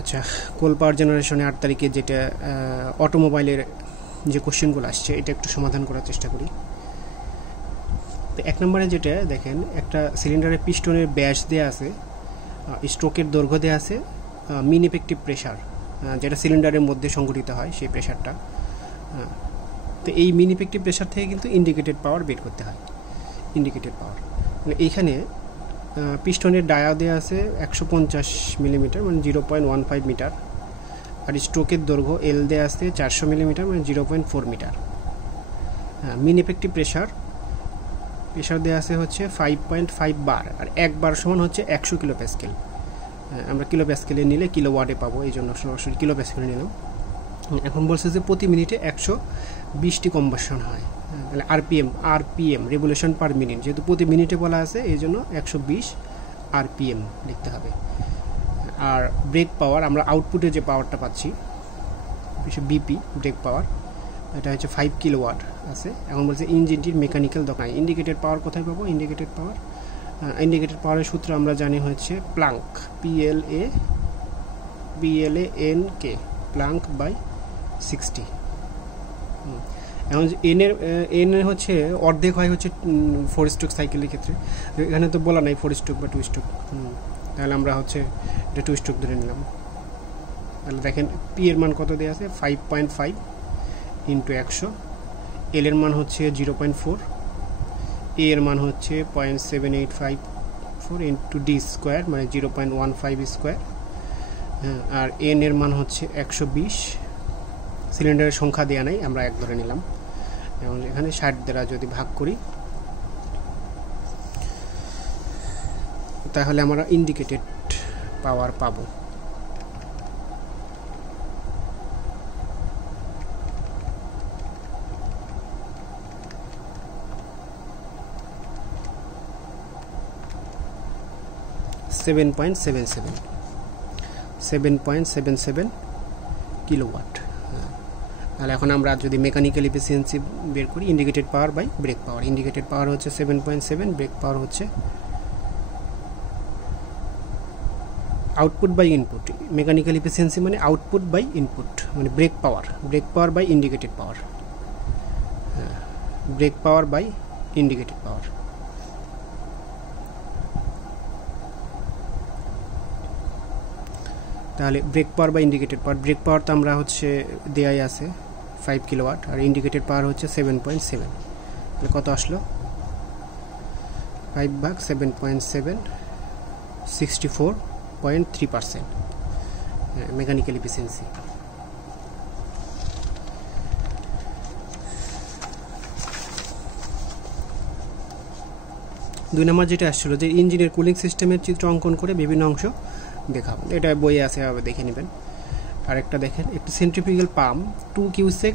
আচ্ছা, কোল পাওয়ার জেনারেশনে 8 তারিখে যেটা অটোমোবাইলের যে কোশ্চেনগুলো আসছে এটা একটু সমাধান করার চেষ্টা করি। তো 1 নম্বরে যেটা দেখেন, একটা সিলিন্ডারের পিস্টনের ব্যাস দেওয়া আছে, স্ট্রোকের দৈর্ঘ্য দেওয়া আছে, মিন ইফেক্টিভ প্রেশার যেটা সিলিন্ডারের মধ্যে সংঘটিত হয় সেই প্রেশারটা। তো এই মিন ইফেক্টিভ প্রেশার থেকে কিন্তু ইন্ডিকেটেড পাওয়ার বের করতে হয়। ইন্ডিকেটেড পাওয়ার মানে এইখানে পিস্টনের ডায়া দেওয়া আছে 150 মিলিমিটার মানে 0.15 মিটার, আর স্ট্রোকের দৈর্ঘ্য এল দেওয়া আছে 400 মিলিমিটার মানে 0.4 মিটার। মিন ইফেক্টিভ প্রেশার দেওয়া আছে হচ্ছে 5.5 বার, আর 1 বার সমান হচ্ছে 100 কিলো প্যাসকেল। আমরা কিলো প্যাসকেলে নিলে কিলো ওয়াটে পাবো, এই জন্য সরাসরি কিলো প্যাসকেলে নিলাম। এখন বলছে যে প্রতি মিনিটে 120টি কম্বাসন হয়, তাহলে আরপিএম রেভলিউশন পার মিনিট, যেহেতু প্রতি মিনিটে বলা আছে এই জন্য 120 আরপিএম লিখতে হবে। আর ব্রেক পাওয়ার, আমরা আউটপুটে যে পাওয়ারটা পাচ্ছি বিপি ব্রেক পাওয়ার, এটা হচ্ছে 5 কিলোওয়াট আছে। এখন বলছে ইঞ্জিনটির মেকানিক্যাল দক্ষতা, ইন্ডিকেটেড পাওয়ার কোথায় পাবো? ইন্ডিকেটেড পাওয়ারের সূত্র আমরা জানি হচ্ছে প্লাঙ্ক, PLANK, প্লাঙ্ক বাই 60। এখন এন হচ্ছে অর্ধেক হয় হচ্ছে 4 স্ট্রোক সাইকেলের ক্ষেত্রে, এখানে তো বলা নাই 4 স্ট্রোক বা 2 স্ট্রোক, তাহলে আমরা হচ্ছে এটা 2 স্ট্রোক ধরে নিলাম। তাহলে দেখেন পি এর মান কত দেওয়া আছে 5.5 ইন্টু 100, এল এর মান হচ্ছে 0.4, এ এর মান হচ্ছে 0.7854 ইন্টু ডি স্কোয়ার মানে 0.15 স্কোয়ার, আর এন এর মান হচ্ছে 120। সিলিন্ডারের সংখ্যা দেওয়া নাই, আমরা 1 ধরে নিলাম। এবং এখানে 60 দ্বারা যদি ভাগ করি তাহলে আমরা ইন্ডিকেটেড পাওয়ার পাবো। Seven point seven seven kilowatt. তাহলে এখন আমরা যদি মেকানিক্যাল এফিসিয়েন্সি বের করি, indicated power by brake power, indicated power হচ্ছে 7.7, ব্রেক পাওয়ার হচ্ছে output by input. Mechanical efficiency মানে আউটপুট বাই ইনপুট, মানে brake power by indicated power, brake power by indicated power. তাহলে ব্রেক পাওয়ার বা ইন্ডিকেটেড পাওয়ার, ব্রেক পাওয়ার তো আমরা হচ্ছে দেয়াই আছে 5 কিলোওয়াট, আর ইন্ডিকেটেড পাওয়ার হচ্ছে 7.7। তাহলে কত আসলো? 5 ভাগ 7.7, 64.3% মেকানিক্যাল এফিসিয়েন্সি। দুই নম্বর যেটা আসছিল যে ইঞ্জিনের কুলিং সিস্টেমের চিত্র অঙ্কন করে বিভিন্ন অংশ দেখাবো, এটা বইয়ে আছে, দেখে নেবেন। আরেকটা দেখেন, একটি সেন্ট্রিফিউগাল পাম্প 2 কিউসেক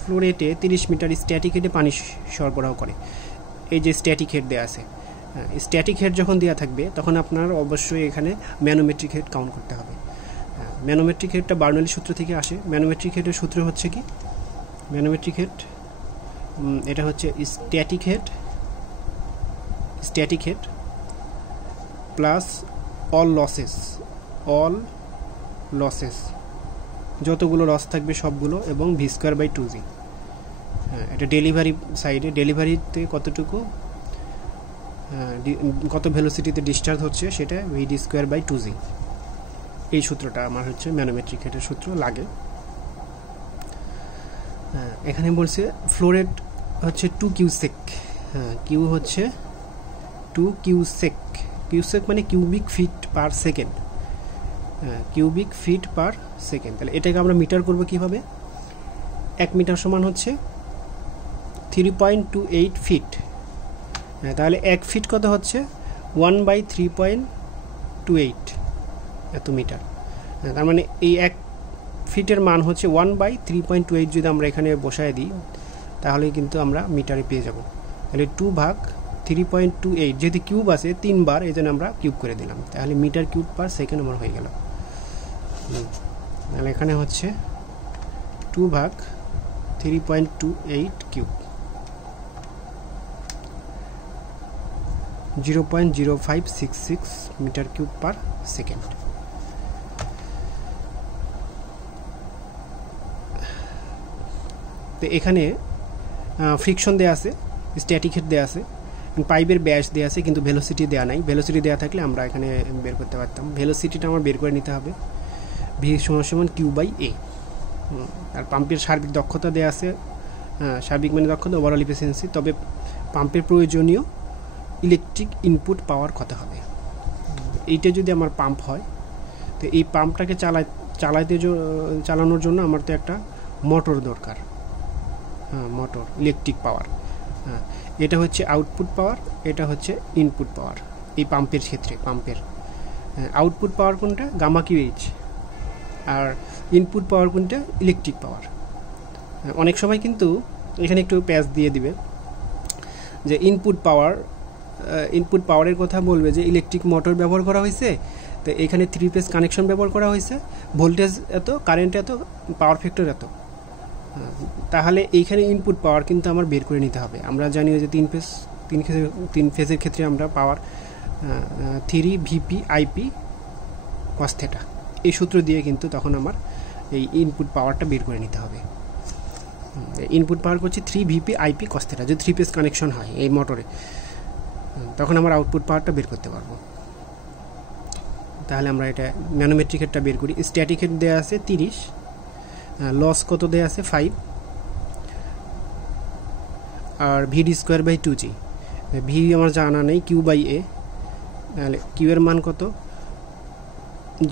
ফ্লো রেটে 30 মিটার স্ট্যাটিক হেডে পানি সরবরাহ করে। এই যে স্ট্যাটিক হেড দেওয়া আছে, স্ট্যাটিক হেড যখন দেওয়া থাকবে তখন আপনার অবশ্যই এখানে ম্যানোমেট্রিক হেড কাউন্ট করতে হবে। ম্যানোমেট্রিক হেডটা বার্নৌলি সূত্র থেকে আসে। ম্যানোমেট্রিক হেডের সূত্র হচ্ছে কি? ম্যানোমেট্রিক হেড এটা হচ্ছে static had plus all losses যতগুলো লস থাকবে সবগুলো, এবং ভি স্কোয়ার বাই 2g। এটা ডেলিভারি সাইডে, ডেলিভারিতে কতটুকু কত ভেলোসিটিতে ডিসচার্জ হচ্ছে সেটা ভিডি স্কোয়ার বাই 2g। এই সূত্রটা আমার হচ্ছে ম্যানোমেট্রিক হেডের সূত্র লাগে। এখানে বলছে ফ্লো রেট হচ্ছে 2 কিউসেক, কিউ হচ্ছে 2 কিউসেক মানে cubic feet per second, cubic feet per second. তাহলে এটাকে আমরা মিটার করব কিভাবে? 1 মিটার সমান হচ্ছে 3.28 ফিট। তাহলে 1 ফিট কত হচ্ছে 1/3.28 এত মিটার। তার মানে এই 1 ফিটের মান হচ্ছে 1/3.28। যদি আমরা এখানে বসায় দিই তাহলে কিন্তু আমরা মিটারে পেয়ে যাব। তাহলে 2 ভাগ 3.28, যেহেতু কিউব আছে 3 বার, এই জন্য আমরা কিউব করে দিলাম, তাহলে মিটার কিউব পার সেকেন্ড আমার হয়ে গেল। তাহলে এখানে হচ্ছে 2 ভাগ 3.28 cube, 0.0566 metre cube per second. তো এখানে ফ্রিকশন দেওয়া আছে, স্ট্যাটিক হেড দেওয়া আছে, পাইপের ব্যাস দেওয়া আছে, কিন্তু ভেলোসিটি দেওয়া নাই। ভেলোসিটি দেওয়া থাকলে আমরা এখানে বের করতে পারতাম। ভেলোসিটিটা আমার বের করে নিতে হবে, ভি সমান Q/A। আর পাম্পের সার্বিক দক্ষতা দেওয়া আছে, সার্বিক মানে দক্ষতা, ওভারঅল এফিসিয়েন্সি। তবে পাম্পের প্রয়োজনীয় ইলেকট্রিক ইনপুট পাওয়ার কত হবে, এইটা যদি আমার পাম্প হয়, তো এই পাম্পটাকে চালানোর জন্য আমার তো একটা মোটর দরকার, মোটর, ইলেকট্রিক পাওয়ার। এটা হচ্ছে আউটপুট পাওয়ার, এটা হচ্ছে ইনপুট পাওয়ার। এই পাম্পের ক্ষেত্রে পাম্পের আউটপুট পাওয়ার কোনটা, গামা QH, আর ইনপুট পাওয়ার কোনটা, ইলেকট্রিক পাওয়ার। অনেক সময় কিন্তু এখানে একটু প্যাচ দিয়ে দিবে যে ইনপুট পাওয়ারের কথা বলবে যে ইলেকট্রিক মোটর ব্যবহার করা হয়েছে, তো এখানে 3 ফেজ কানেকশন ব্যবহার করা হয়েছে, ভোল্টেজ এত, কারেন্ট এত, পাওয়ার ফ্যাক্টর এত। তাহলে এইখানে ইনপুট পাওয়ার কিন্তু আমার বের করে নিতে হবে। আমরা জানি যে 3 ফেজের ক্ষেত্রে আমরা পাওয়ার 3 VP IP cos θ, এই সূত্র দিয়ে কিন্তু তখন আমার এই ইনপুট পাওয়ারটা বের করে নিতে হবে। ইনপুট পাওয়ার করছি 3 VP IP cos θ, যদি 3 ফেজ কানেকশন হয় এই মোটরে, তখন আমার আউটপুট পাওয়ারটা বের করতে পারবো। তাহলে আমরা এটা ম্যানোমেট্রিক হেডটা বের করি। স্ট্যাটিক হেড দেওয়া আছে 30, লস কত দেওয়া আছে 5, আর VD²/2G। ভি আমার জানা নেই, Q/A। তাহলে কিউ এর মান কত,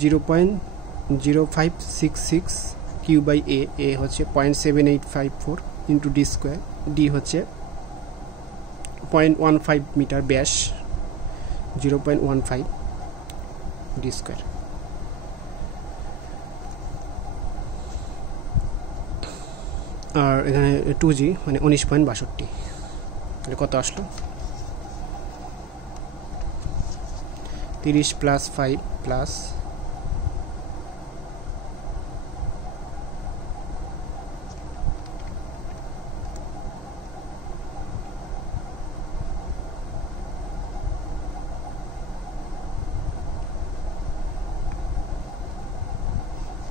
0.0566 Q/A। এ হচ্ছে 0.7854 ইন্টু D², ডি হচ্ছে 0.15 মিটার ব্যাস, 0.15 D²। আর এখানে 2G মানে 19.62, তাহলে কত আসলো, 30 + 5 প্লাস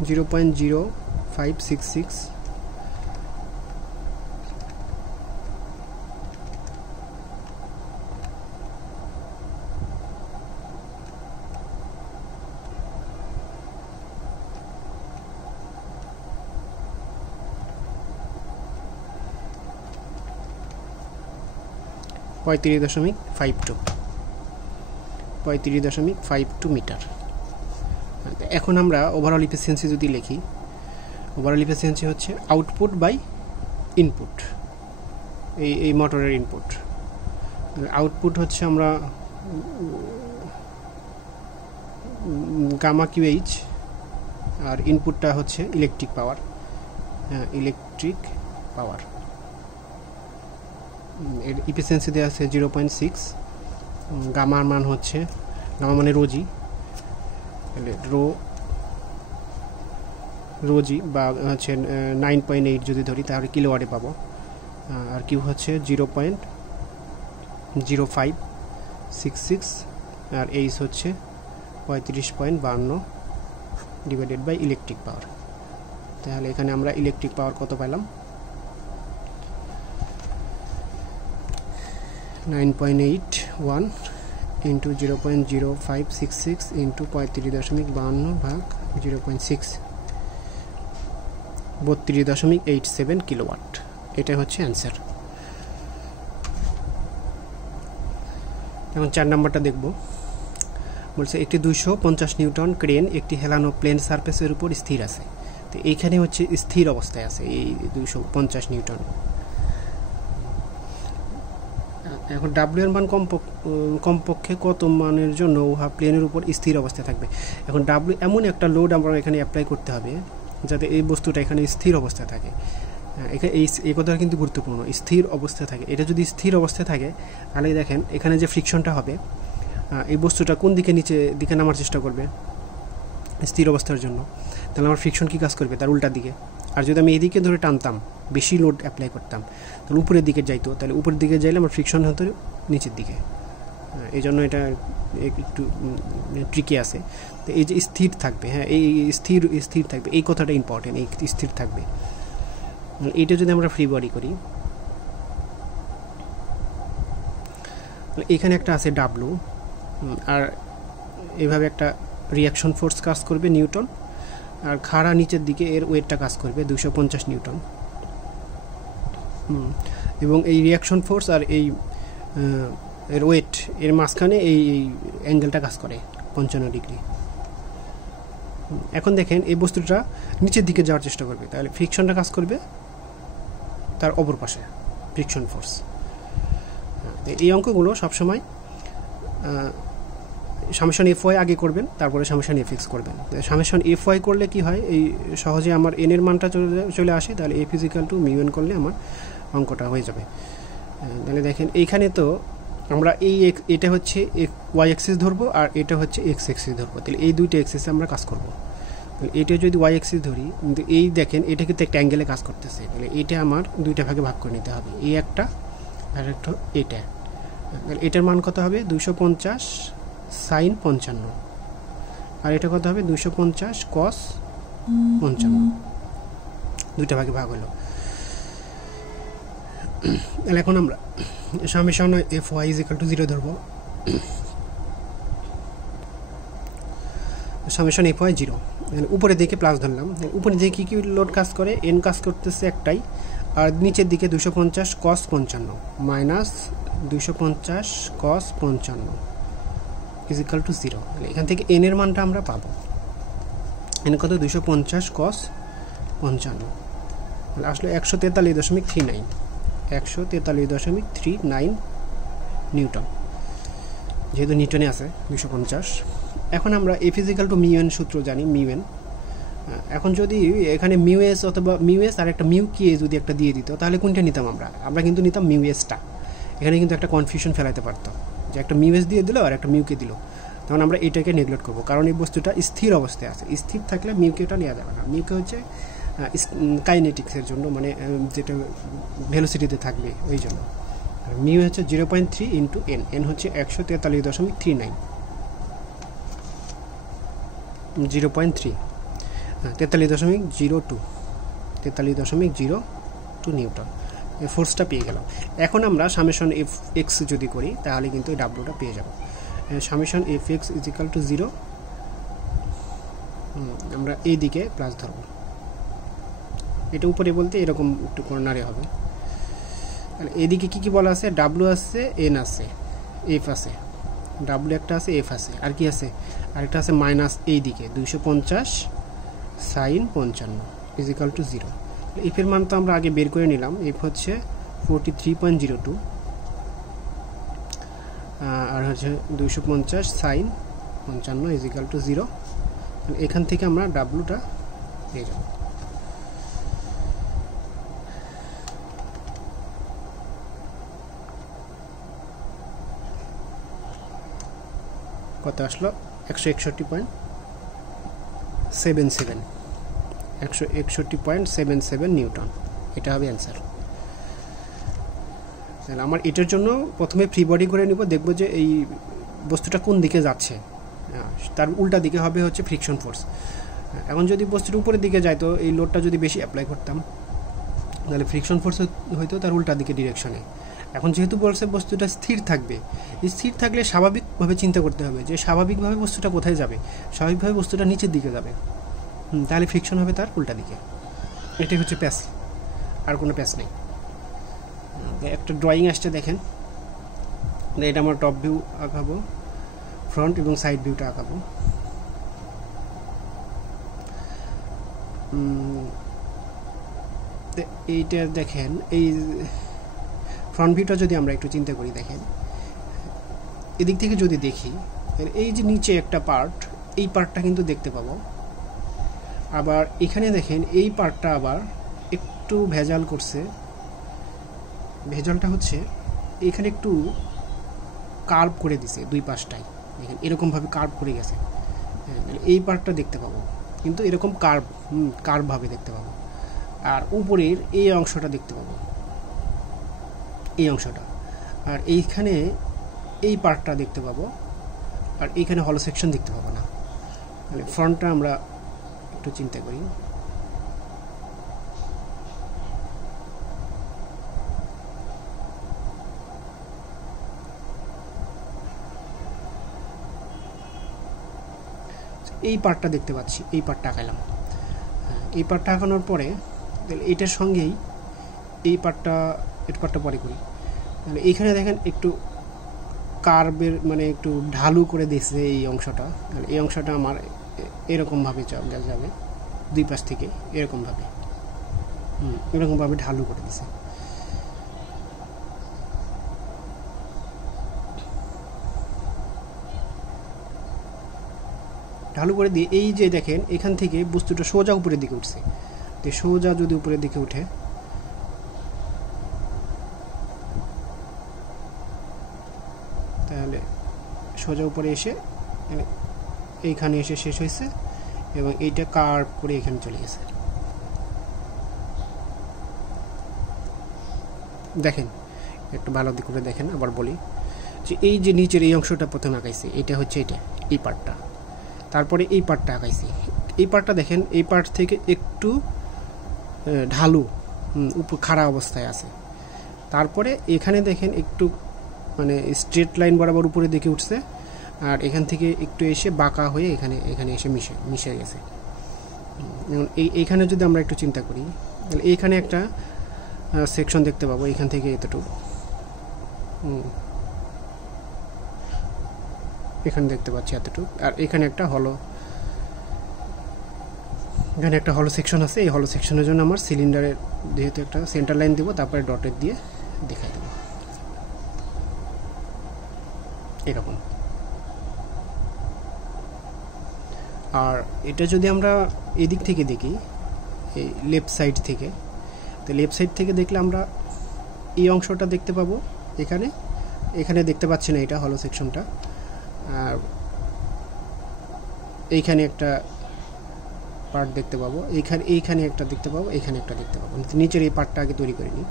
0.0566 35.52 মিটার। এখন আমরা ওভারঅল এফিসিয়েন্সি যদি লিখি, ওভারঅল এফিসিয়েন্সি হচ্ছে আউটপুট বাই ইনপুট, এই মোটরের ইনপুট। আউটপুট হচ্ছে আমরা গামা QH, আর ইনপুটটা হচ্ছে ইলেকট্রিক পাওয়ার, এর এফিসিয়েন্সি দেওয়া আছে 0.6। গামার মান হচ্ছে, গামা মানে রোজি, তাহলে রোজি বা হচ্ছে 9.8 যদি ধরি তাহলে কিলোওয়াটে পাবো। আর কিউ হচ্ছে 0.0566, আর এইচ হচ্ছে 35.52 ডিভাইডেড বাই ইলেকট্রিক পাওয়ার। তাহলে এখানে আমরা ইলেকট্রিক পাওয়ার কত পেলাম, 9.81 ইন্টু 0.0566 ইন্টু 35.52 ভাগ 0.6, 32.87 কিলোওয়াট। এটা হচ্ছে অ্যান্সার। এখন 4 নম্বরটা দেখব। বলছে একটি 250 নিউটন ক্রেন একটি হেলানো প্লেন সারফেসের উপর স্থির আছে। তো এইখানে হচ্ছে স্থির অবস্থায় আছে এই 250 নিউটন। এখন ডাব্লিউ এর মান কমপক্ষে কত মানের জন্য উহা প্লেনের উপর স্থির অবস্থায় থাকবে। এখন ডাব্লিউ এমন একটা লোড আমরা এখানে অ্যাপ্লাই করতে হবে যাতে এই বস্তুটা এখানে স্থির অবস্থায় থাকে। এখানে এই কথাটা কিন্তু গুরুত্বপূর্ণ, স্থির অবস্থায় থাকে। এটা যদি স্থির অবস্থায় থাকে তাহলে দেখেন এখানে যে ফ্রিকশনটা হবে, এই বস্তুটা কোন দিকে নামার চেষ্টা করবে স্থির অবস্থার জন্য, তাহলে আমার ফ্রিকশন কী কাজ করবে, তার উল্টা দিকে। আর যদি আমি এদিকে ধরে টানতাম, বেশি লোড অ্যাপ্লাই করতাম, তাহলে উপরের দিকে যাইতো, তাহলে উপরের দিকে যাইলে আমার ফ্রিকশন হতো নিচের দিকে। এই জন্য এটা একটু ট্রিকি আছে। তো এই যে স্থির থাকবে, হ্যাঁ এই স্থির থাকবে, এই কথাটা ইম্পর্টেন্ট, এই স্থির থাকবে। এইটা যদি আমরা ফ্রি বডি করি, এখানে একটা আছে ডাব্লু, আর এভাবে একটা রিয়াকশন ফোর্স কাজ করবে নিউটন, আর খাড়া নিচের দিকে এর ওয়েটটা কাজ করবে 250 নিউটন। এবং এই রিয়াকশন ফোর্স আর এই এর ওয়েট এর মাঝখানে এই অ্যাঙ্গেলটা কাজ করে 55 ডিগ্রি। এখন দেখেন এই বস্তুটা নিচের দিকে যাওয়ার চেষ্টা করবে, তাহলে ফ্রিকশনটা কাজ করবে তার অপর পাশে, ফ্রিকশন ফোর্স। এই অঙ্কগুলো সবসময় সামেশন এফ ওয়াই আগে করবেন, তারপরে সামেশন এফ এক্স করবেন। সামেশন এফ ওয়াই করলে কি হয়, এই সহজে আমার এন এর মানটা চলে আসে, তাহলে F equal to mu N করলে আমার অঙ্কটা হয়ে যাবে। তাহলে দেখেন এইখানে তো আমরা এটা হচ্ছে ওয়াই অ্যাক্সিস ধরবো, আর এটা হচ্ছে এক্স অ্যাক্সিস ধরবো। তাহলে এই দুইটা অ্যাক্সিসে আমরা কাজ করবো। তাহলে এটা যদি ওয়াই অ্যাক্সিস ধরি, কিন্তু এই দেখেন এটা কিন্তু একটা অ্যাঙ্গেলে কাজ করতেছে, তাহলে এটা আমার দুইটা ভাগে ভাগ করে নিতে হবে, এই একটা আর একটা এটা। তাহলে এটার মান কত হবে 250 সাইন 55, আর এটা কত হবে 250 কস 55, দুইটা ভাগে ভাগ হলো। তাহলে এখন আমরা summation F Y equal to 0 ধরবো। সামেশন এফ ওয়াই 0, উপরের দিকে প্লাস ধরলাম। উপরের দিকে কী লোড কাজ করে, এন কাজ করতেছে একটাই, আর নিচের দিকে 250 কস 55 মাইনাস 250 কস 55 ইজিক্যাল টু 0। এখান থেকে এন এর মানটা আমরা পাবো, এন কত 250 কস 55, আসলে 143.39, 143.39 নিউটন, যেহেতু নিউটনে আছে 250। এখন আমরা F equal to mu N সূত্র জানি, মিউ এন। এখন যদি এখানে মিউ এস অথবা মিউ এস আর একটা মিউ কে যদি একটা দিয়ে দিত, তাহলে কোনটা নিতাম আমরা কিন্তু নিতাম মিউ এসটা। এখানে কিন্তু একটা কনফিউশন ফেলাতে পারতো যে একটা মিউ এস দিয়ে দিল আর একটা মিউ কে দিল, তখন আমরা এটাকে নেগলেক্ট করবো, কারণ এই বস্তুটা স্থির অবস্থায় আছে। স্থির থাকলে মিউ কেটা নেওয়া যাবে না। মিউ কে হচ্ছে কাইনেটিক্সের জন্য, মানে যেটা ভেলোসিটিতে থাকবে ওই জন্য। মিউ হচ্ছে 0.3 ইন্টু এন, এন হচ্ছে 143.39, 0.3, 43.02 নিউটন ফোর্সটা পেয়ে গেলাম। এখন আমরা সামেশন এফ এক্স যদি করি, তাহলে কিন্তু এই ডাব্লুটা পেয়ে যাব। Summation F X equal to 0, আমরা এই দিকে প্লাস ধরব, এটা উপরে বলতে এরকম একটু কর্নারে হবে। তাহলে এদিকে কী কী বলা আছে, ডাব্লু আছে, এন আছে, এফ আছে, ডাব্লু একটা আছে, এফ আছে, আর কি আছে, আরেকটা আছে মাইনাস এই দিকে 250 সাইন 55 ইজিক্যাল টু 0। এফের মান তো আমরা আগে বের করে নিলাম, এফ হচ্ছে 43.02, আর হচ্ছে 250 সাইন 55 ইজিক্যাল টু 0। এখান থেকে আমরা ডাব্লুটা পেয়ে যাব। কত আসলো, 161.77, 161.77 নিউটন, এটা হবে অ্যান্সার। তাহলে আমার এটার জন্য প্রথমে ফ্রি বডি করে নিব, দেখব যে এই বস্তুটা কোন দিকে যাচ্ছে, তার উল্টা দিকে হবে হচ্ছে ফ্রিকশন ফোর্স। এখন যদি বস্তুটা উপরের দিকে যায়, তো এই লোডটা যদি বেশি অ্যাপ্লাই করতাম, তাহলে ফ্রিকশন ফোর্স হয়তো তার উল্টা দিকে ডিরেকশনে। এখন যেহেতু বলছে বস্তুটা স্থির থাকবে, স্থির থাকলে স্বাভাবিকভাবে চিন্তা করতে হবে যে স্বাভাবিকভাবে বস্তুটা কোথায় যাবে, স্বাভাবিকভাবে বস্তুটা নিচের দিকে যাবে, তাহলে ফ্রিকশন হবে তার উল্টা দিকে। এটাই হচ্ছে প্যাচ, আর কোনো প্যাচ নেই। একটা ড্রয়িং আসছে দেখেন, এটা আমার টপ ভিউ আঁকাবো, ফ্রন্ট এবং সাইড ভিউটা আঁকাবো। এইটা দেখেন, এই ফ্রন্ট ভিউটা যদি আমরা একটু চিন্তা করি, দেখেন এদিক থেকে যদি দেখি, এই যে নিচে একটা পার্ট, এই পার্টটা কিন্তু দেখতে পাবো। আবার এখানে দেখেন এই পার্টটা আবার একটু ভেজাল করছে, ভেজালটা হচ্ছে এখানে একটু কার্ভ করে দিছে দুই পাশটাই, দেখেন এরকমভাবে কার্ভ করে গেছে। এই পার্টটা দেখতে পাবো, কিন্তু এরকম কার্ভভাবে দেখতে পাবো। আর উপরের এই অংশটা দেখতে পাবো, এই অংশটা, আর এইখানে এই পার্টটা দেখতে পাবো, আর এইখানে হলো সেকশন দেখতে পাবো না। তাহলে ফ্রন্টটা আমরা একটু চিন্তা করি, এই পার্টটা দেখতে পাচ্ছি, এই পার্টটা আঁকালাম। এই পার্টটা আঁকানোর পরে এটার সঙ্গেই এই পার্টটা পরে করি। তাহলে এইখানে দেখেন একটু কার্ভের মানে একটু ঢালু করে দিয়েছে এই অংশটা। এই অংশটা আমার এরকমভাবে যাবে, দুই পাশ থেকে এরকমভাবে ঢালু করে দিয়েছে। ঢালু করে দিয়ে এই যে দেখেন এখান থেকে বস্তুটা সোজা উপরের দিকে উঠছে। তো সোজা যদি উপরের দিকে উঠে, তাহলে সোজা উপরে এসে এইখানে এসে শেষ হয়েছে এবং এইটা কার্ভ করে এখানে চলে গেছে। দেখেন একটু ভালো দিক করে দেখেন, আবার বলি যে এই যে নিচের এই অংশটা প্রথমে আঁকাইছে, এটা হচ্ছে এই পার্টটা। তারপরে এই পার্টটা আঁকাইছি, এই পার্টটা দেখেন এই পার্ট থেকে একটু ঢালু উপর খাড়া অবস্থায় আছে। তারপরে এখানে দেখেন একটু মানে স্ট্রেট লাইন বরাবর উপরে দিকে উঠছে, আর এখান থেকে একটু এসে বাঁকা হয়ে এখানে এসে মিশে গেছে। এইখানে যদি আমরা একটু চিন্তা করি, তাহলে এইখানে একটা সেকশন দেখতে পাবো, এখান থেকে এতটুকু এখানে দেখতে পাচ্ছি এতটুকু, আর এখানে একটা হলো সেকশন আছে। এই হলো সেকশনের জন্য আমার সিলিন্ডারের যেহেতু একটা সেন্টার লাইন দেবো, তারপরে ডটের দিয়ে দেখাই দেবো এরকম। আর এটা যদি আমরা এদিক থেকে দেখি, এই লেফট সাইড থেকে, তো লেফট সাইড থেকে দেখলে আমরা এই অংশটা দেখতে পাবো। এখানে দেখতে পাচ্ছি না, এটা হলো সেকশনটা। আর এইখানে একটা পার্ট দেখতে পাবো, এইখানে একটা দেখতে পাবো, এইখানে একটা দেখতে পাবো। নিচের এই পার্টটা আগে তৈরি করে নিই।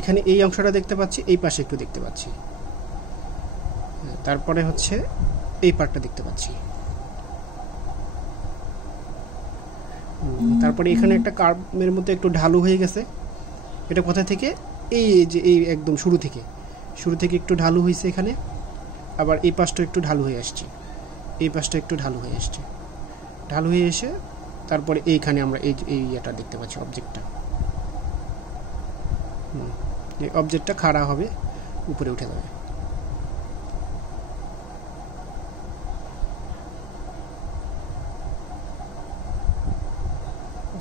এখানে এই অংশটা দেখতে পাচ্ছি, এই পাশে একটু দেখতে পাচ্ছি, তারপরে হচ্ছে এই পার্টটা দেখতে পাচ্ছি। তারপরে এখানে একটা কার্ভের মধ্যে একটু ঢালু হয়ে গেছে। এটা কোথা থেকে? এই যে এই একদম শুরু থেকে একটু ঢালু হয়েছে এখানে, আবার এই পাশটা একটু ঢালু হয়ে আসছে, এই পাশটা একটু ঢালু হয়ে আসছে, ঢালু হয়ে এসে তারপরে এইখানে আমরা এই এটা দেখতে পাচ্ছি, অবজেক্টটা। এই অবজেক্টটা খাড়া হবে, উপরে উঠে যাবে।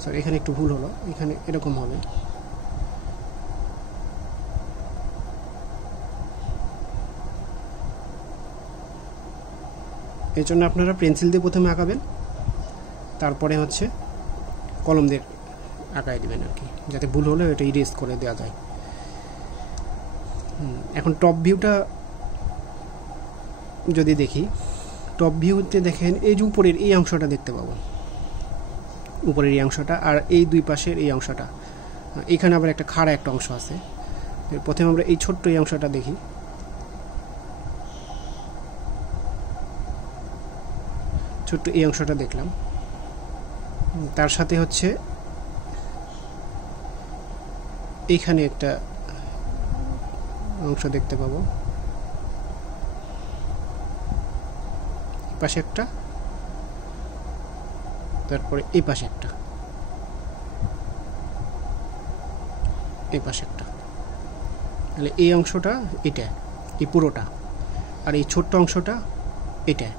স্যার এখানে একটু ভুল হলো, এখানে এরকম হবে। এই জন্য আপনারা পেন্সিল দিয়ে প্রথমে আঁকাবেন, তারপরে হচ্ছে কলম দিয়ে আঁকাই দেবেন আর কি, যাতে ভুল হলে এটা ইরেজ করে দেওয়া যায়। এখন টপ ভিউটা যদি দেখি, টপ ভিউতে দেখেন এই যে উপরের এই অংশটা দেখতে পাবো, উপরের এই অংশটা, আর এই দুই পাশের এই অংশটা। এখানে আবার একটা খাড়া একটা অংশ আছে। প্রথমে আমরা এই ছোট্ট এই অংশটা দেখি, ছোট্ট এই অংশটা দেখলাম। তার সাথে হচ্ছে এইখানে একটা অংশ দেখতে পাবো, পাশে একটা, তারপরে এই পাশে একটা, এই পাশে একটা। তাহলে এই অংশটা এটা, এই পুরোটা, আর এই ছোট্ট অংশটা এটা,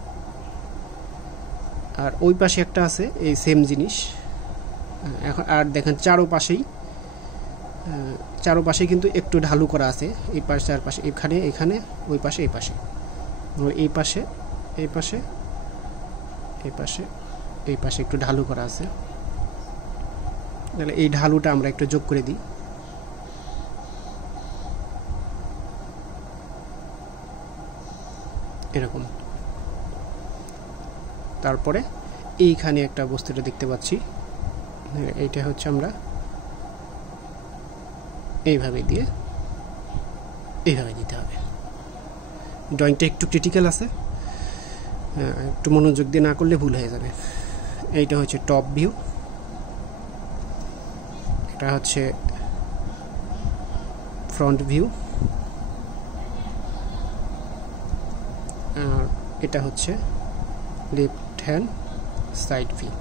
আর ওই পাশে একটা আছে এই সেম জিনিস। এখন আর দেখেন চারোপাশে কিন্তু একটু ঢালু করা আছে, এই পাশে আর পাশে, এখানে ওই পাশে, এই পাশে, এই পাশে, এই পাশে, এই পাশে, এই পাশে একটু ঢালু করা আছে। তাহলে এই ঢালুটা আমরা একটু যোগ করে দিই। এরকম। তারপরে এইখানে একটা বস্তুটা দেখতে পাচ্ছি, এইটা হচ্ছে আমরা এইভাবে দিতে হবে। ড্রয়িংটা একটু ক্রিটিক্যাল আছে, একটু মনোযোগ দিয়ে না করলে ভুল হয়ে যাবে। এইটা হচ্ছে টপ ভিউ, এটা হচ্ছে ফ্রন্ট ভিউ, আর এটা হচ্ছে লেফট হ্যান্ড সাইড ভিউ।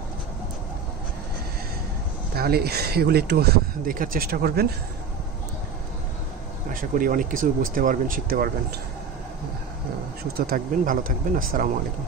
তাহলে এগুলো একটু দেখার চেষ্টা করবেন, আশা করি অনেক কিছু বুঝতে পারবেন, শিখতে পারবেন। সুস্থ থাকবেন, ভালো থাকবেন। আসসালামু আলাইকুম।